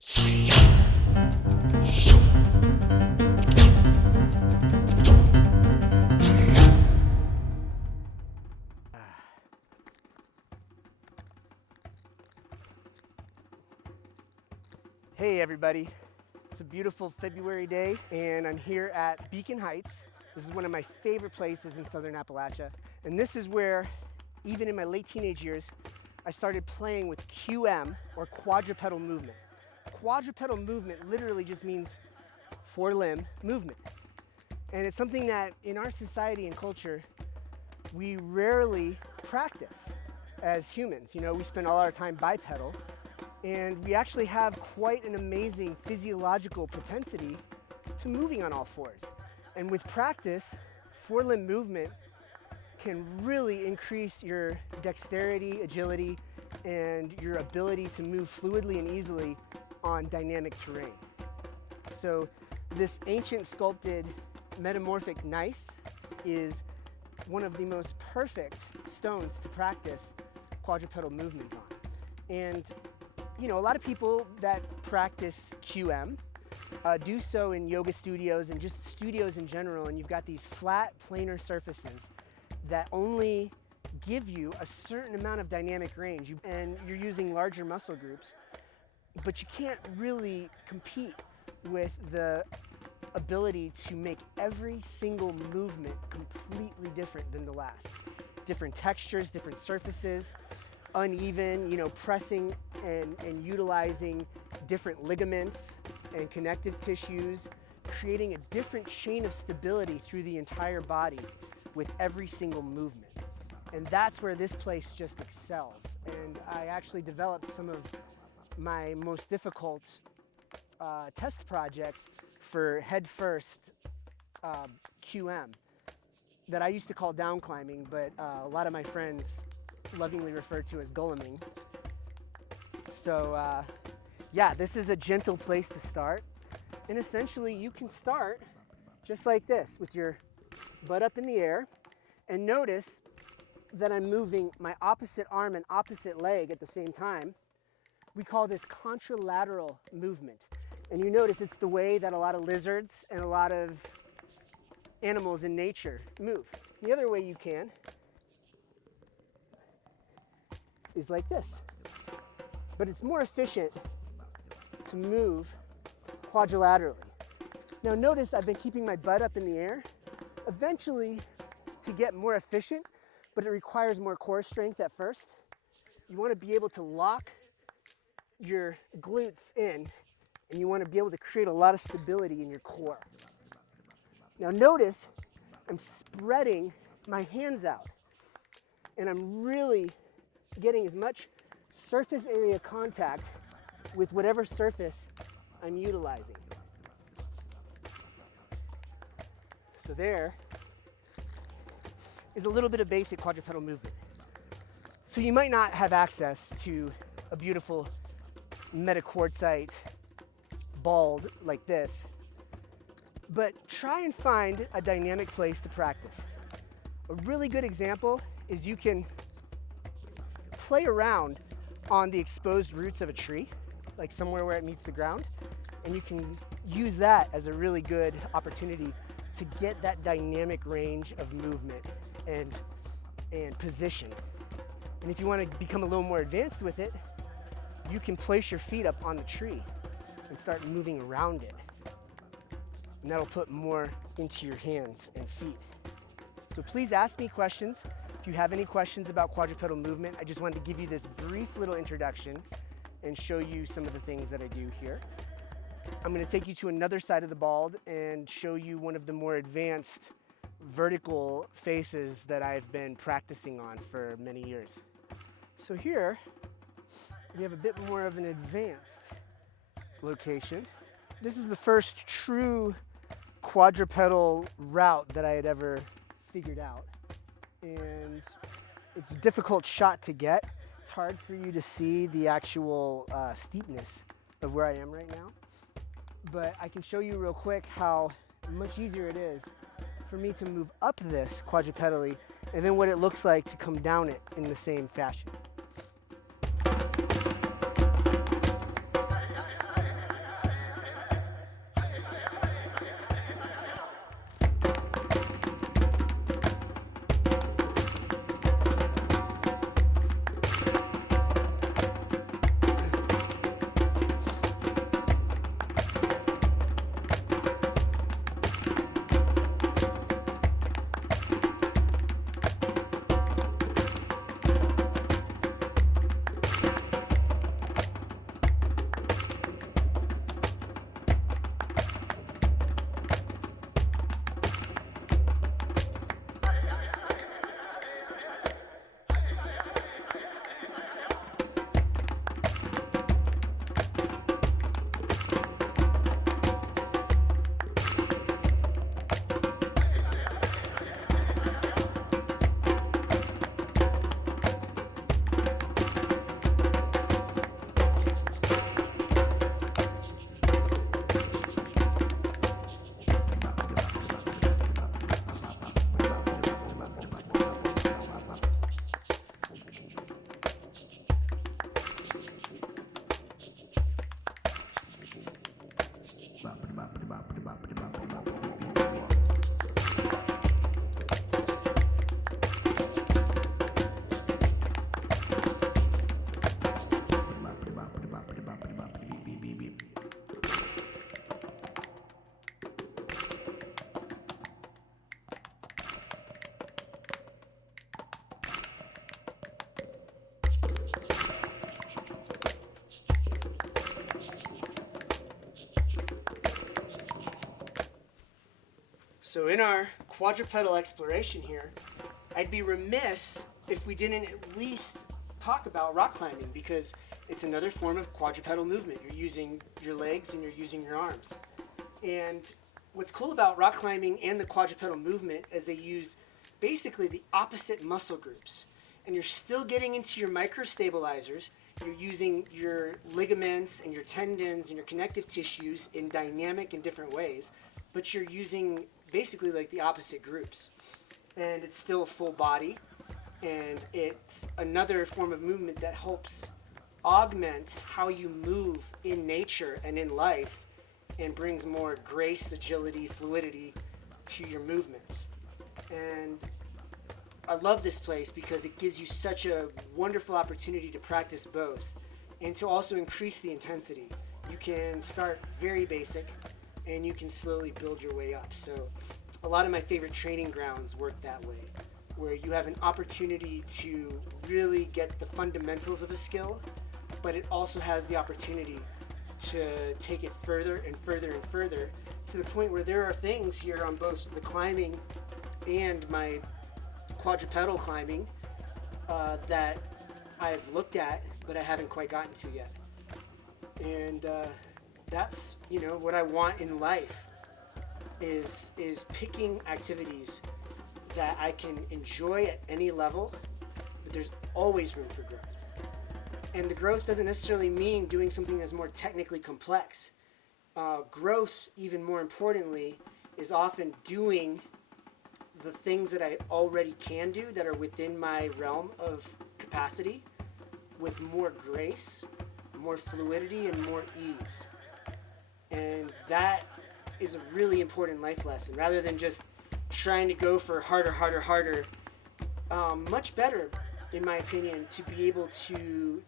Hey everybody, it's a beautiful February day and I'm here at Beacon Heights. This is one of my favorite places in Southern Appalachia. And this is where, even in my late teenage years, I started playing with QM, or quadrupedal movement. Quadrupedal movement literally just means four-limb movement. And it's something that in our society and culture, we rarely practice as humans. You know, we spend all our time bipedal, and we actually have quite an amazing physiological propensity to moving on all fours. And with practice, four-limb movement can really increase your dexterity, agility, and your ability to move fluidly and easily on dynamic terrain. So this ancient sculpted metamorphic gneiss is one of the most perfect stones to practice quadrupedal movement on. And you know, a lot of people that practice QM do so in yoga studios and just studios in general, and you've got these flat planar surfaces that only give you a certain amount of dynamic range, and you're using larger muscle groups, but you can't really compete with the ability to make every single movement completely different than the last. Different textures, different surfaces, uneven, you know, pressing and utilizing different ligaments and connective tissues, creating a different chain of stability through the entire body with every single movement. And that's where this place just excels. And I actually developed some of my most difficult test projects for head first QM that I used to call down climbing, but a lot of my friends lovingly referred to as gulluming. So yeah, this is a gentle place to start. And essentially you can start just like this with your butt up in the air, and notice that I'm moving my opposite arm and opposite leg at the same time. We call this contralateral movement. And you notice it's the way that a lot of lizards and a lot of animals in nature move. The other way you can is like this. But it's more efficient to move quadrilaterally. Now notice I've been keeping my butt up in the air. Eventually, to get more efficient, but it requires more core strength at first, you want to be able to lock your glutes in, and you want to be able to create a lot of stability in your core. Now notice I'm spreading my hands out, and I'm really getting as much surface area contact with whatever surface I'm utilizing. So there is a little bit of basic quadrupedal movement. So you might not have access to a beautiful metaquartzite bald like this, but try and find a dynamic place to practice. A really good example is you can play around on the exposed roots of a tree, like somewhere where it meets the ground, and you can use that as a really good opportunity to get that dynamic range of movement and position. And if you want to become a little more advanced with it, you can place your feet up on the tree and start moving around it. And that'll put more into your hands and feet. So please ask me questions. If you have any questions about quadrupedal movement, I just wanted to give you this brief little introduction and show you some of the things that I do here. I'm going to take you to another side of the bald and show you one of the more advanced vertical faces that I've been practicing on for many years. So here we have a bit more of an advanced location. This is the first true quadrupedal route that I had ever figured out, and it's a difficult shot to get. It's hard for you to see the actual steepness of where I am right now, but I can show you real quick how much easier it is for me to move up this quadrupedally, and then what it looks like to come down it in the same fashion. So in our quadrupedal exploration here, I'd be remiss if we didn't at least talk about rock climbing, because it's another form of quadrupedal movement. You're using your legs and you're using your arms. And what's cool about rock climbing and the quadrupedal movement is they use basically the opposite muscle groups. And you're still getting into your microstabilizers. You're using your ligaments and your tendons and your connective tissues in dynamic and different ways, but you're using basically like the opposite groups. And it's still full body, and it's another form of movement that helps augment how you move in nature and in life, and brings more grace, agility, fluidity to your movements. And I love this place because it gives you such a wonderful opportunity to practice both and to also increase the intensity. You can start very basic and you can slowly build your way up. So a lot of my favorite training grounds work that way, where you have an opportunity to really get the fundamentals of a skill, but it also has the opportunity to take it further and further and further, to the point where there are things here on both the climbing and my quadrupedal climbing that I've looked at but I haven't quite gotten to yet. And that's, you know, what I want in life is picking activities that I can enjoy at any level, but there's always room for growth. And the growth doesn't necessarily mean doing something that's more technically complex. Growth, even more importantly, is often doing the things that I already can do that are within my realm of capacity with more grace, more fluidity, and more ease. And that is a really important life lesson, rather than just trying to go for harder. Much better, in my opinion, to be able to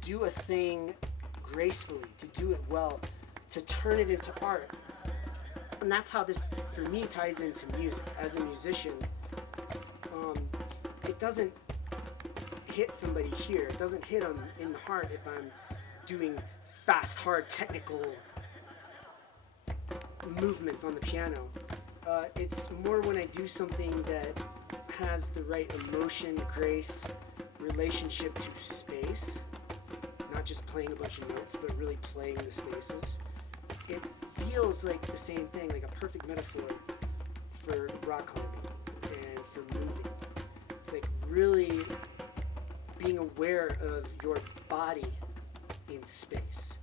do a thing gracefully, to do it well, to turn it into art. And that's how this, for me, ties into music. As a musician, it doesn't hit somebody here. It doesn't hit them in the heart if I'm doing fast, hard, technical movements on the piano. It's more when I do something that has the right emotion, grace, relationship to space, not just playing a bunch of notes, but really playing the spaces. It feels like the same thing, like a perfect metaphor for rock climbing and for moving. It's like really being aware of your body in space.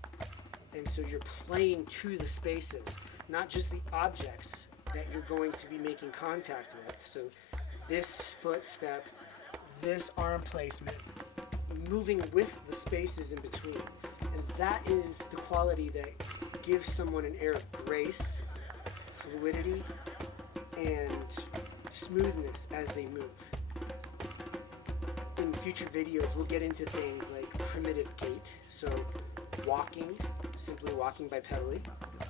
And so you're playing to the spaces, not just the objects that you're going to be making contact with. So this footstep, this arm placement, moving with the spaces in between. And that is the quality that gives someone an air of grace, fluidity, and smoothness as they move. In future videos, we'll get into things like primitive gait, so walking, simply walking by pedaling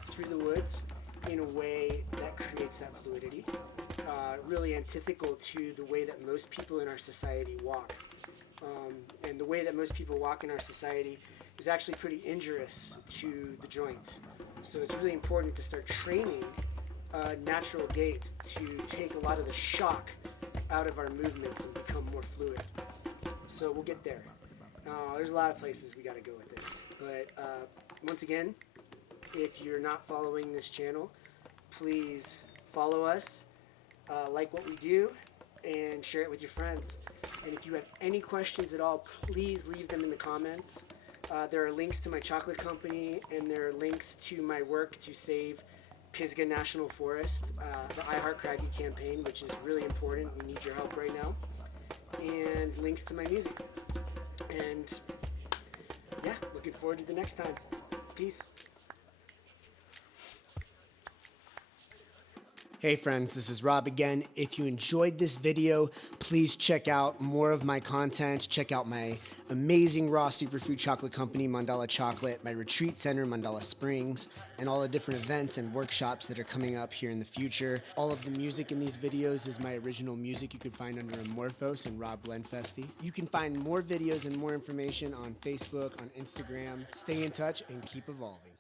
through the woods in a way that creates that fluidity, really antithetical to the way that most people in our society walk. And the way that most people walk in our society is actually pretty injurious to the joints. So it's really important to start training natural gait to take a lot of the shock out of our movements and become more fluid. So we'll get there. There's a lot of places we got to go with this. But once again, if you're not following this channel, please follow us, like what we do, and share it with your friends. And if you have any questions at all, please leave them in the comments. There are links to my chocolate company, and there are links to my work to save Pisgah National Forest, the I Heart Craggy campaign, which is really important. We need your help right now. And links to my music. And yeah, looking forward to the next time. Peace. Hey friends, this is Rob again. If you enjoyed this video, please check out more of my content. Check out my amazing raw superfood chocolate company, Mandala Chocolate, my retreat center, Mandala Springs, and all the different events and workshops that are coming up here in the future. All of the music in these videos is my original music you can find under Amorphos and Rob Blendfesty. You can find more videos and more information on Facebook, on Instagram. Stay in touch and keep evolving.